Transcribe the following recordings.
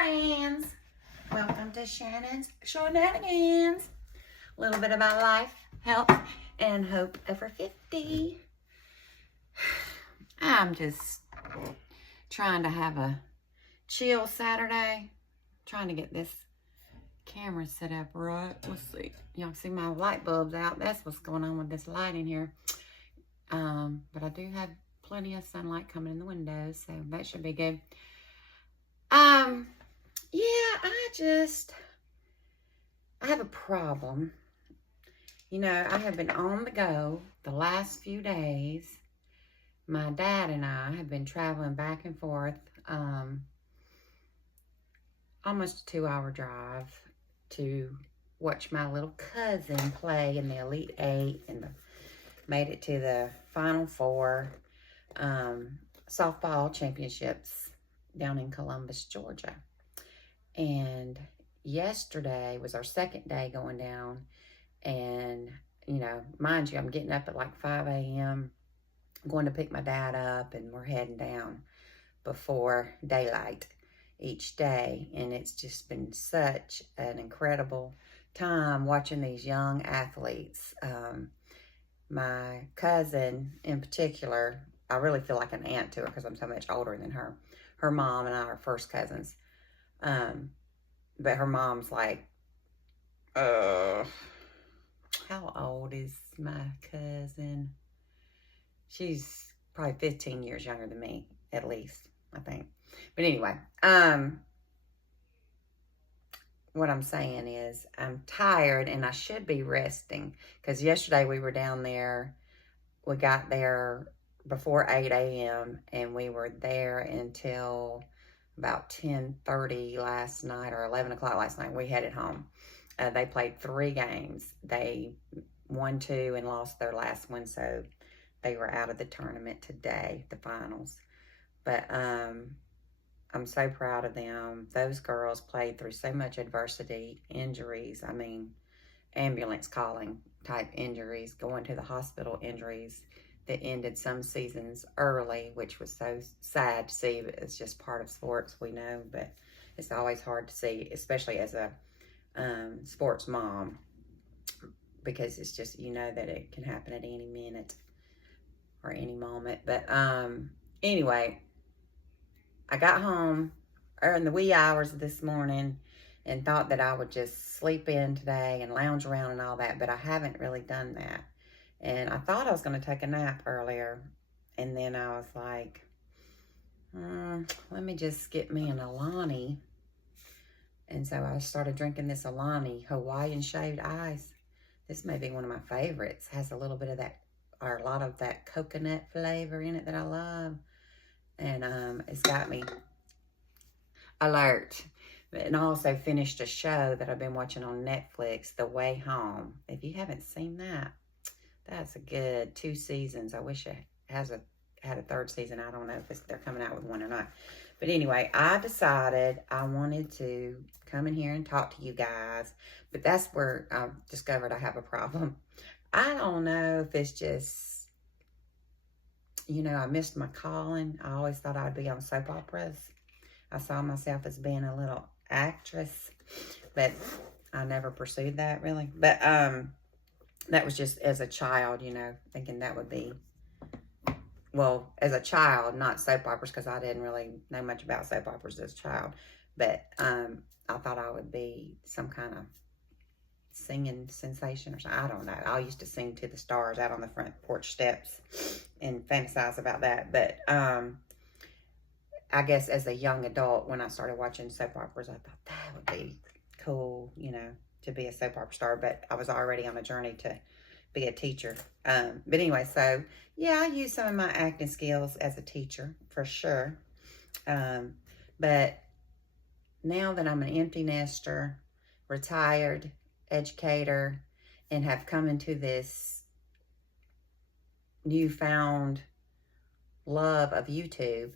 friends. Welcome to Shannon's Shenanigans. A little bit about life, health, and hope over 50. I'm just trying to have a chill Saturday. Trying to get this camera set up right. Let's see. Y'all see my light bulbs out. That's what's going on with this light in here. But I do have plenty of sunlight coming in the windows, so that should be good. Yeah, I have a problem. You know, I have been on the go the last few days. My dad and I have been traveling back and forth, almost a 2-hour drive to watch my little cousin play in the Elite Eight and made it to the Final Four softball championships down in Columbus, Georgia. And yesterday was our second day going down. And, you know, mind you, I'm getting up at like 5 a.m. going to pick my dad up, and we're heading down before daylight each day. And it's just been such an incredible time watching these young athletes. My cousin in particular, I really feel like an aunt to her because I'm so much older than her. Her mom and I are first cousins. But her mom's like, how old is my cousin? She's probably 15 years younger than me, at least, I think. But anyway, what I'm saying is I'm tired and I should be resting, because yesterday we were down there. We got there before 8 a.m. and we were there until about 10:30 last night, or 11 o'clock last night. We headed home. They played 3 games. They won 2 and lost their last one, so they were out of the tournament today, the finals. But I'm so proud of them. Those girls played through so much adversity, injuries. I mean, ambulance calling type injuries, going to the hospital injuries that ended some seasons early, which was so sad to see. But it's just part of sports, we know, but it's always hard to see, especially as a sports mom, because it's just, you know, that it can happen at any minute or any moment. But anyway, I got home in the wee hours of this morning and thought that I would just sleep in today and lounge around and all that, but I haven't really done that. And I thought I was going to take a nap earlier, and then I was like, let me just get me an Alani. And so I started drinking this Alani Hawaiian shaved ice. This may be one of my favorites. It has a little bit of that, or a lot of that coconut flavor in it that I love. And it's got me alert. And I also finished a show that I've been watching on Netflix, The Way Home. If you haven't seen that, that's a good 2 seasons. I wish it had a 3rd season. I don't know if they're coming out with one or not. But anyway, I decided I wanted to come in here and talk to you guys. But that's where I discovered I have a problem. I don't know if it's just, you know, I missed my calling. I always thought I'd be on soap operas. I saw myself as being a little actress, but I never pursued that really. But that was just as a child, you know, thinking that would be, well, as a child, not soap operas, because I didn't really know much about soap operas as a child. But I thought I would be some kind of singing sensation or something. I don't know. I used to sing to the stars out on the front porch steps and fantasize about that. But I guess as a young adult, when I started watching soap operas, I thought that would be cool, you know, to be a soap opera star. But I was already on a journey to be a teacher. But anyway, so yeah, I use some of my acting skills as a teacher for sure. But now that I'm an empty nester, retired educator, and have come into this newfound love of YouTube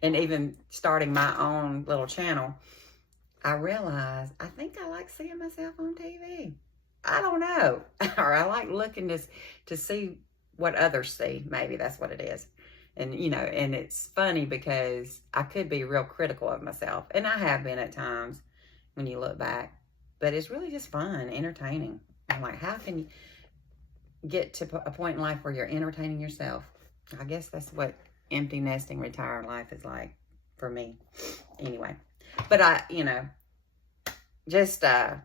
and even starting my own little channel, I realized I think I like seeing myself on TV. I don't know. Or I like looking to see what others see. Maybe that's what it is. And, you know, and it's funny because I could be real critical of myself. And I have been at times when you look back. But it's really just fun, entertaining. I'm like, how can you get to a point in life where you're entertaining yourself? I guess that's what empty nesting retired life is like for me. Anyway. But I, you know, just, I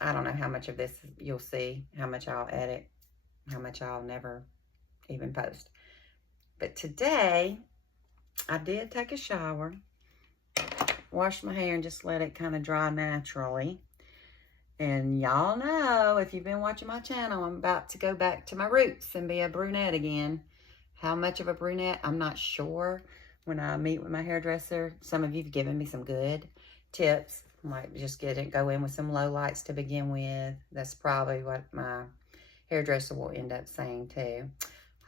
don't know how much of this you'll see, how much I'll edit, how much I'll never even post. But today, I did take a shower, washed my hair, and just let it kind of dry naturally. And y'all know, if you've been watching my channel, I'm about to go back to my roots and be a brunette again. How much of a brunette, I'm not sure. When I meet with my hairdresser, some of you have given me some good tips. I might just go in with some low lights to begin with. That's probably what my hairdresser will end up saying too.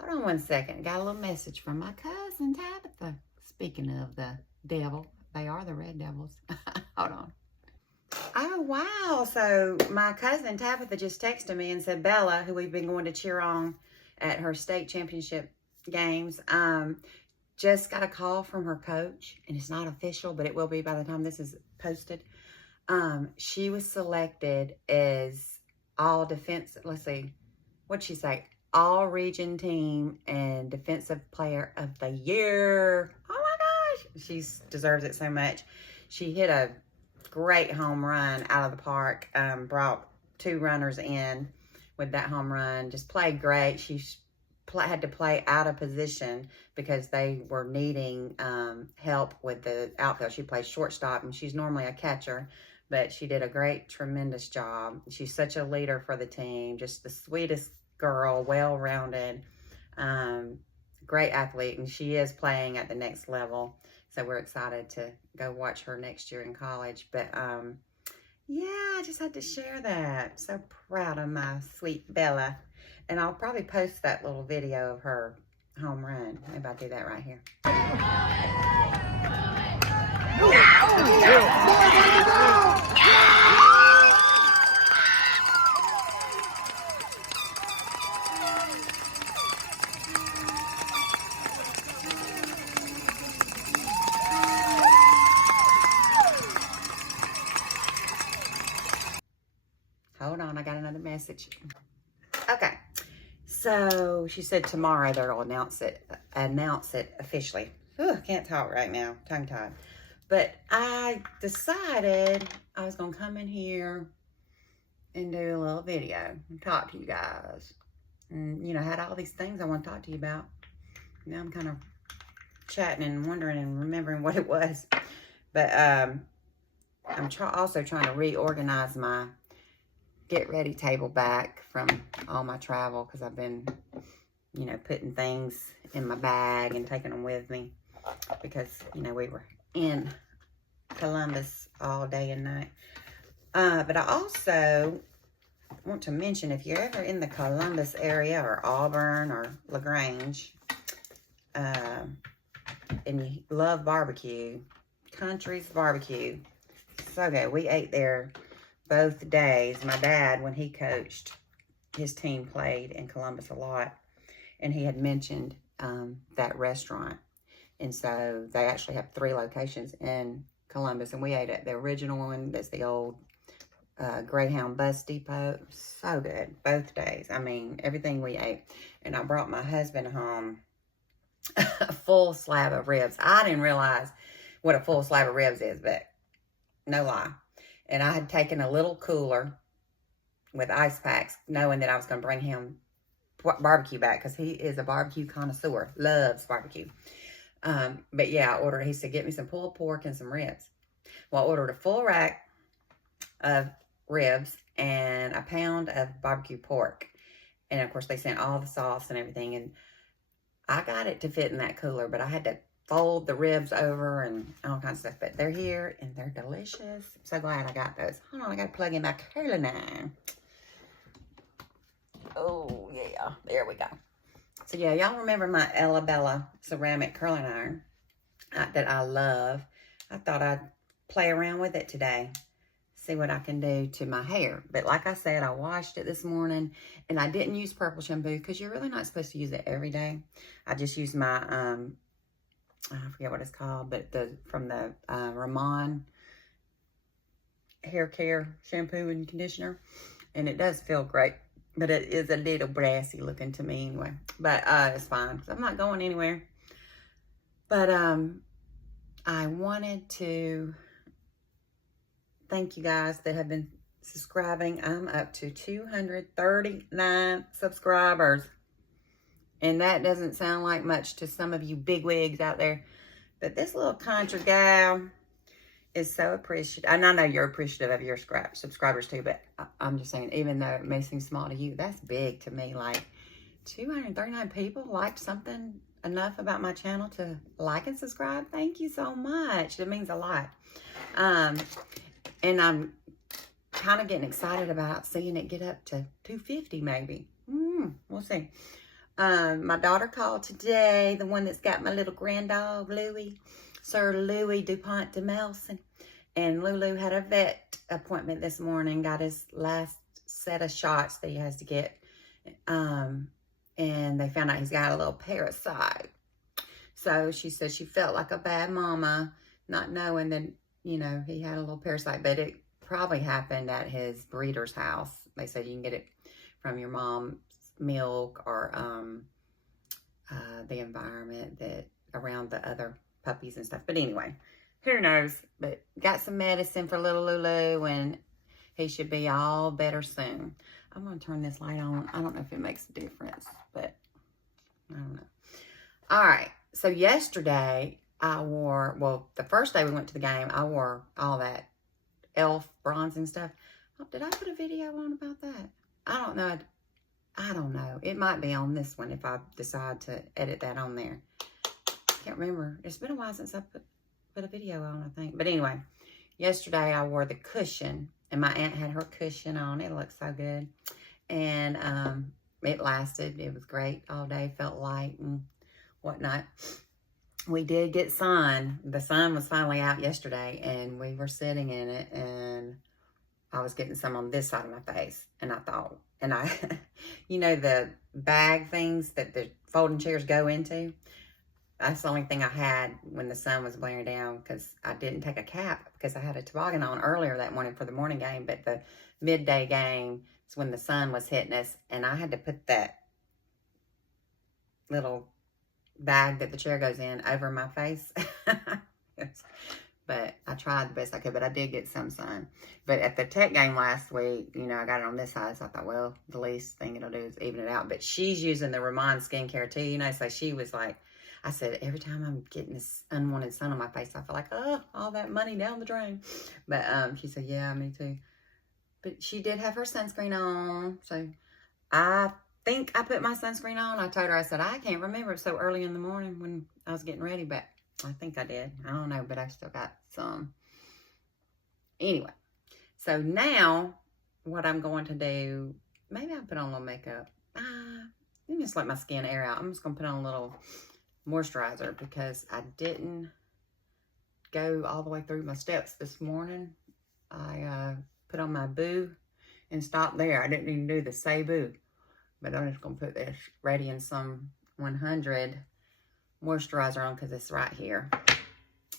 Hold on one second. Got a little message from my cousin Tabitha. Speaking of the devil, they are the red devils. Hold on. Oh, wow. So my cousin Tabitha just texted me and said Bella, who we've been going to cheer on at her state championship games, just got a call from her coach, and it's not official, but it will be by the time this is posted. She was selected as all defense, let's see, what'd she say? All region team and defensive player of the year. Oh my gosh. She deserves it so much. She hit a great home run out of the park. Brought 2 runners in with that home run. Just played great. She had to play out of position because they were needing help with the outfield. She plays shortstop, and she's normally a catcher, but she did a great, tremendous job. She's such a leader for the team. Just the sweetest girl, well-rounded, great athlete, and she is playing at the next level. So we're excited to go watch her next year in college. But yeah, I just had to share that. So proud of my sweet Bella. And I'll probably post that little video of her home run. Maybe I'll do that right here. Hold on, I got another message. Okay. So she said tomorrow they'll announce it officially. I can't talk right now, tongue-tied. But I decided I was gonna come in here and do a little video and talk to you guys. And, you know, I had all these things I want to talk to you about. Now I'm kind of chatting and wondering and remembering what it was. But I'm also trying to reorganize my get ready table back from all my travel, because I've been, you know, putting things in my bag and taking them with me because, you know, we were in Columbus all day and night. But I also want to mention, if you're ever in the Columbus area or Auburn or LaGrange, and you love barbecue, Country's Barbecue, so good. We ate there both days. My dad, when he coached, his team played in Columbus a lot, and he had mentioned that restaurant. And so they actually have 3 locations in Columbus, and we ate at the original one. That's the old Greyhound bus depot. So good, both days. I mean, everything we ate. And I brought my husband home a full slab of ribs. I didn't realize what a full slab of ribs is, but no lie. And I had taken a little cooler with ice packs, knowing that I was going to bring him barbecue back, because he is a barbecue connoisseur, loves barbecue. But yeah, he said, get me some pulled pork and some ribs. Well, I ordered a full rack of ribs and a pound of barbecue pork. And of course, they sent all the sauce and everything. And I got it to fit in that cooler, but I had to fold the ribs over and all kinds of stuff. But they're here and they're delicious. I'm so glad I got those. Hold on, I got to plug in my curling iron. Oh, yeah. There we go. So, yeah, y'all remember my ellabella ceramic curling iron that I love. I thought I'd play around with it today. See what I can do to my hair. But like I said, I washed it this morning. And I didn't use purple shampoo because you're really not supposed to use it every day. I just used my I forget what it's called, but from the Ramon hair care shampoo and conditioner. And it does feel great. But it is a little brassy looking to me anyway. But it's fine. I'm not going anywhere. But I wanted to thank you guys that have been subscribing. I'm up to 239 subscribers. And that doesn't sound like much to some of you bigwigs out there. But this little country gal is so appreciative. And I know you're appreciative of your subscribers too, but I'm just saying, even though it may seem small to you, that's big to me. Like 239 people liked something enough about my channel to like and subscribe. Thank you so much. It means a lot. And I'm kind of getting excited about seeing it get up to 250 maybe. We'll see. My daughter called today, the one that's got my little grand dog, Louie, Sir Louis DuPont de Melson. And Lulu had a vet appointment this morning, got his last set of shots that he has to get. And they found out he's got a little parasite. So she said she felt like a bad mama, not knowing that, you know, he had a little parasite, but it probably happened at his breeder's house. They said you can get it from your mom's milk or the environment that around the other puppies and stuff. But anyway, who knows? But got some medicine for little Lulu, and he should be all better soon. I'm going to turn this light on. I don't know if it makes a difference, but I don't know. All right. So yesterday I wore, well, the first day we went to the game, I wore all that elf bronzing stuff. Oh, did I put a video on about that? I don't know. I don't know. It might be on this one if I decide to edit that on there. Can't remember. It's been a while since I put a video on, I think. But anyway, yesterday I wore the cushion, and my aunt had her cushion on. It looked so good. And it lasted. It was great all day. Felt light and whatnot. We did get sun. The sun was finally out yesterday, and we were sitting in it, and I was getting some on this side of my face. And I thought, and I, you know, the bag things that the folding chairs go into? That's the only thing I had when the sun was blaring down, because I didn't take a cap because I had a toboggan on earlier that morning for the morning game. But the midday game is when the sun was hitting us, and I had to put that little bag that the chair goes in over my face. Yes. But I tried the best I could, but I did get some sun. But at the Tech game last week, you know, I got it on this side, so I thought, well, the least thing it'll do is even it out. But she's using the Ramon skincare too, you know, so she was like, I said, every time I'm getting this unwanted sun on my face, I feel like, oh, all that money down the drain. But she said, yeah, me too. But she did have her sunscreen on, so I think I put my sunscreen on. I told her, I said, I can't remember. It was so early in the morning when I was getting ready, but I think I did. I don't know, but I still got some. Anyway, so now what I'm going to do, maybe I'll put on a little makeup. Let me just let my skin air out. I'm just going to put on a little moisturizer because I didn't go all the way through my steps this morning. I put on my Boo and stopped there. I didn't even do the Say Boo, but I'm just going to put this Radiant Sun 100 moisturizer on because it's right here.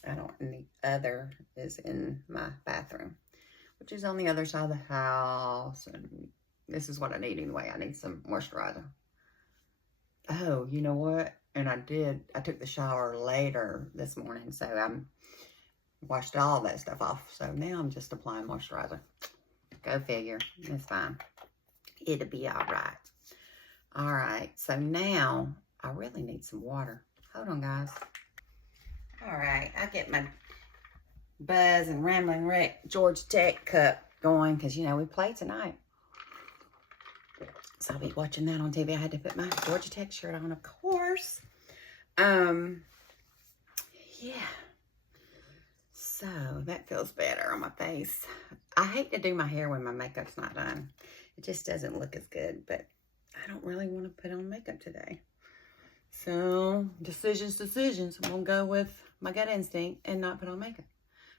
And the other is in my bathroom, which is on the other side of the house. And this is what I need anyway. I need some moisturizer. Oh, you know what? And I took the shower later this morning, so I washed all that stuff off. So now I'm just applying moisturizer. Go figure. It's fine. It'll be all right. All right. So now I really need some water. Hold on, guys. All right. I'll get my Buzz and Rambling Wreck Georgia Tech cup going because, you know, we play tonight. So I'll be watching that on TV. I had to put my Georgia Tech shirt on, of course. Yeah. So that feels better on my face. I hate to do my hair when my makeup's not done. It just doesn't look as good, but I don't really want to put on makeup today. So decisions. I'm going to go with my gut instinct and not put on makeup.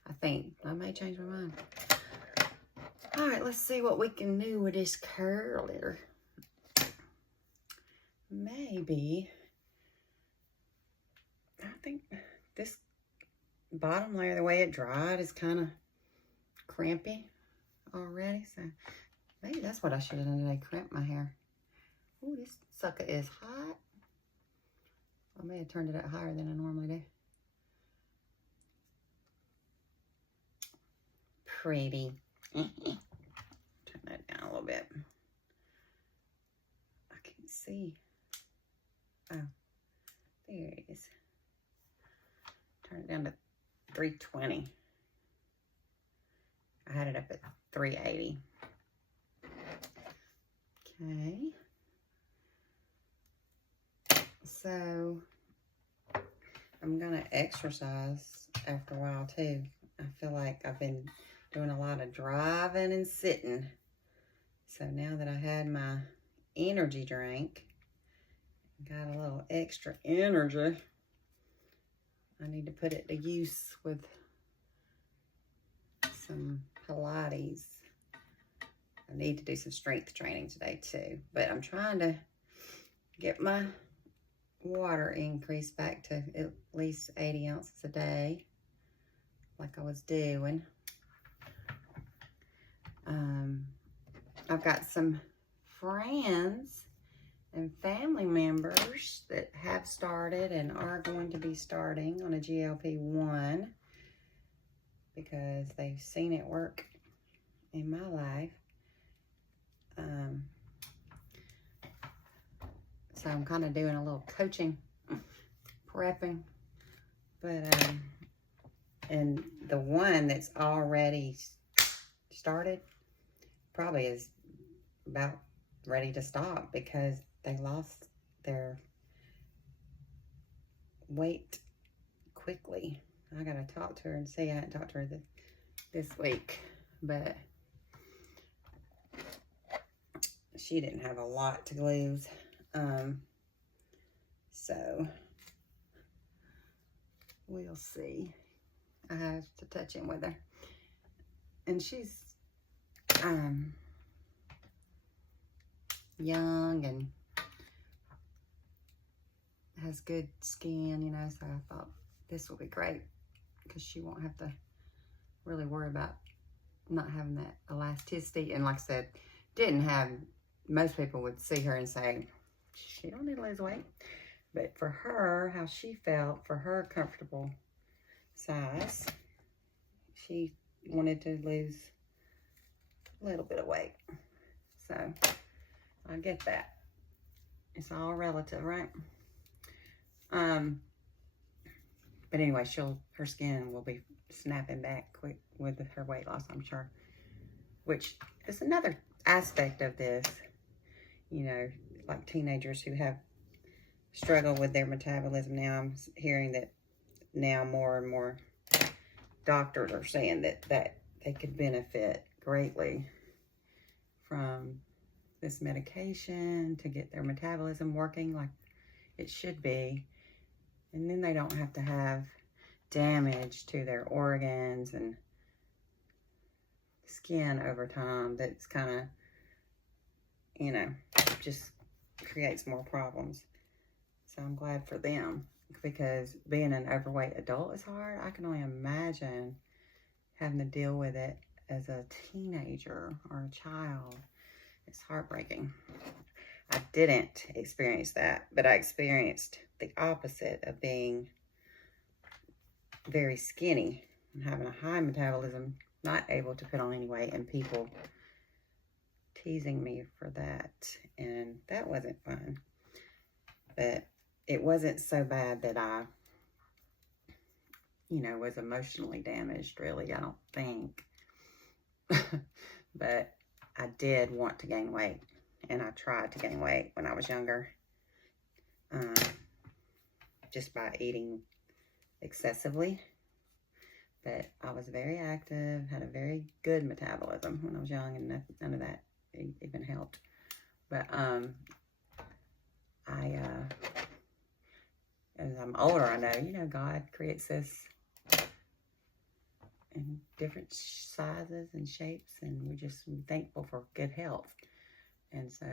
I think I may change my mind. All right, let's see what we can do with this curler. Maybe, I think this bottom layer, the way it dried, is kind of crimpy already. So maybe that's what I should have done today, crimp my hair. Ooh, this sucker is hot. I may have turned it up higher than I normally do. Pretty. Turn that down a little bit. I can't see. Oh, there it is. Turn it down to 320. I had it up at 380. Okay. So I'm gonna exercise after a while too. I feel like I've been doing a lot of driving and sitting. So now that I had my energy drink, got a little extra energy, I need to put it to use with some Pilates. I need to do some strength training today too, but I'm trying to get my water increased back to at least 80 ounces a day, like I was doing. I've got some friends and family members that have started and are going to be starting on a GLP-1 because they've seen it work in my life. So I'm kind of doing a little coaching, prepping, but and the one that's already started probably is about ready to stop because they lost their weight quickly. I gotta talk to her and see. I haven't talked to her this week, but she didn't have a lot to lose. So we'll see. I have to touch in with her, and she's young and has good skin, you know, so I thought this will be great because she won't have to really worry about not having that elasticity. And like I said, most people would see her and say, she don't need to lose weight. But for her, how she felt, for her comfortable size, she wanted to lose a little bit of weight. So I get that. It's all relative, right? But anyway, her skin will be snapping back quick with her weight loss, I'm sure. Which is another aspect of this, you know, like teenagers who have struggled with their metabolism. Now I'm hearing that now more and more doctors are saying that they could benefit greatly from this medication to get their metabolism working like it should be. And then they don't have to have damage to their organs and skin over time that's kind of, you know, just creates more problems. So I'm glad for them, because being an overweight adult is hard. I can only imagine having to deal with it as a teenager or a child. It's heartbreaking. I didn't experience that, but I experienced the opposite of being very skinny and having a high metabolism, not able to put on any weight, and people teasing me for that. And that wasn't fun. But it wasn't so bad that I, you know, was emotionally damaged, really, I don't think. But I did want to gain weight, and I tried to gain weight when I was younger, just by eating excessively. But I was very active, had a very good metabolism when I was young, and none of that even helped. But as I'm older, I know, you know, God creates us in different sizes and shapes, and we're just thankful for good health. And so,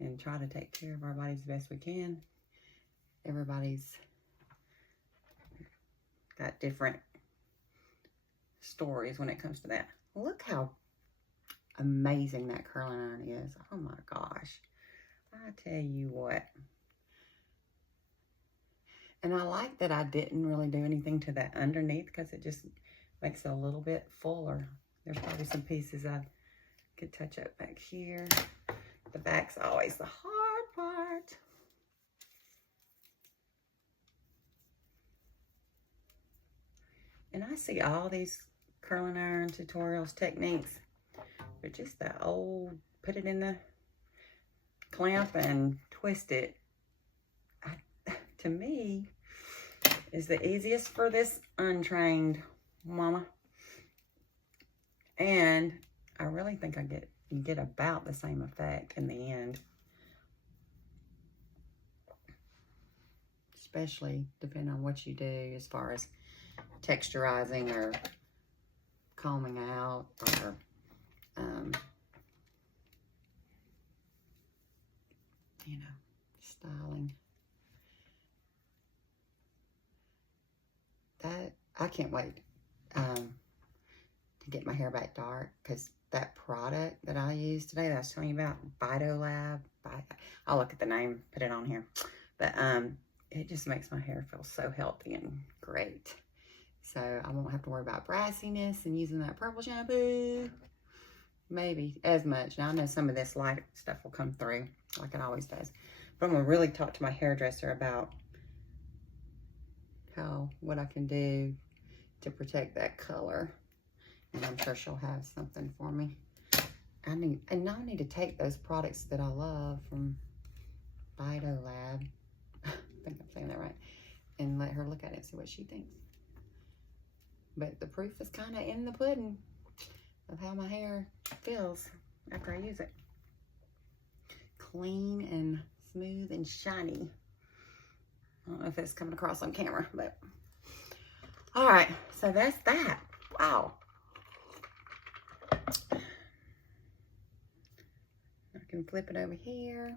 and try to take care of our bodies the best we can. Everybody's different stories when it comes to that. Look how amazing that curling iron is. Oh my gosh. I tell you what. And I like that I didn't really do anything to that underneath because it just makes it a little bit fuller. There's probably some pieces I could touch up back here. The back's always the hard part. And I see all these curling iron tutorials, techniques. They're just that old, put it in the clamp and twist it. To me, is the easiest for this untrained mama. And I really think you get about the same effect in the end. Especially depending on what you do as far as texturizing or combing out or you know, styling. That I can't wait to get my hair back dark, because that product that I used today that I was telling you about, Lab, I'll look at the name, put it on here, but it just makes my hair feel so healthy and great. So I won't have to worry about brassiness and using that purple shampoo maybe as much. Now I know some of this light stuff will come through like it always does, but I'm gonna really talk to my hairdresser about what I can do to protect that color, and I'm sure she'll have something for me. I need to take those products that I love from Lab, I think I'm saying that right, and let her look at it and see what she thinks. But the proof is kind of in the pudding of how my hair feels after I use it. Clean and smooth and shiny. I don't know if it's coming across on camera, but all right, so that's that. Wow. I can flip it over here,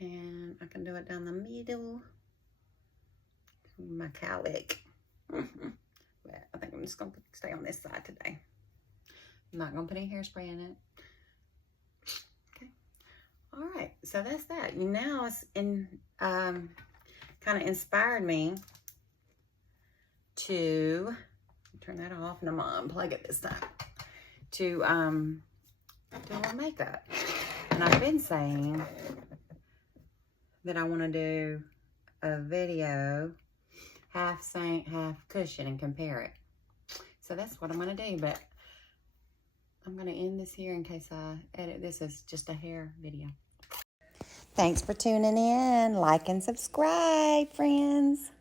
and I can do it down the middle. My cowlick. But I think I'm just gonna stay on this side today. I'm not gonna put any hairspray in it. All right, so that's that. Now it's kind of inspired me to turn that off, and I'm gonna unplug it this time, to do my makeup. And I've been saying that I want to do a video, half saint, half cushion, and compare it. So that's what I'm gonna do, but I'm gonna end this here in case I edit this as just a hair video. Thanks for tuning in. Like and subscribe, friends.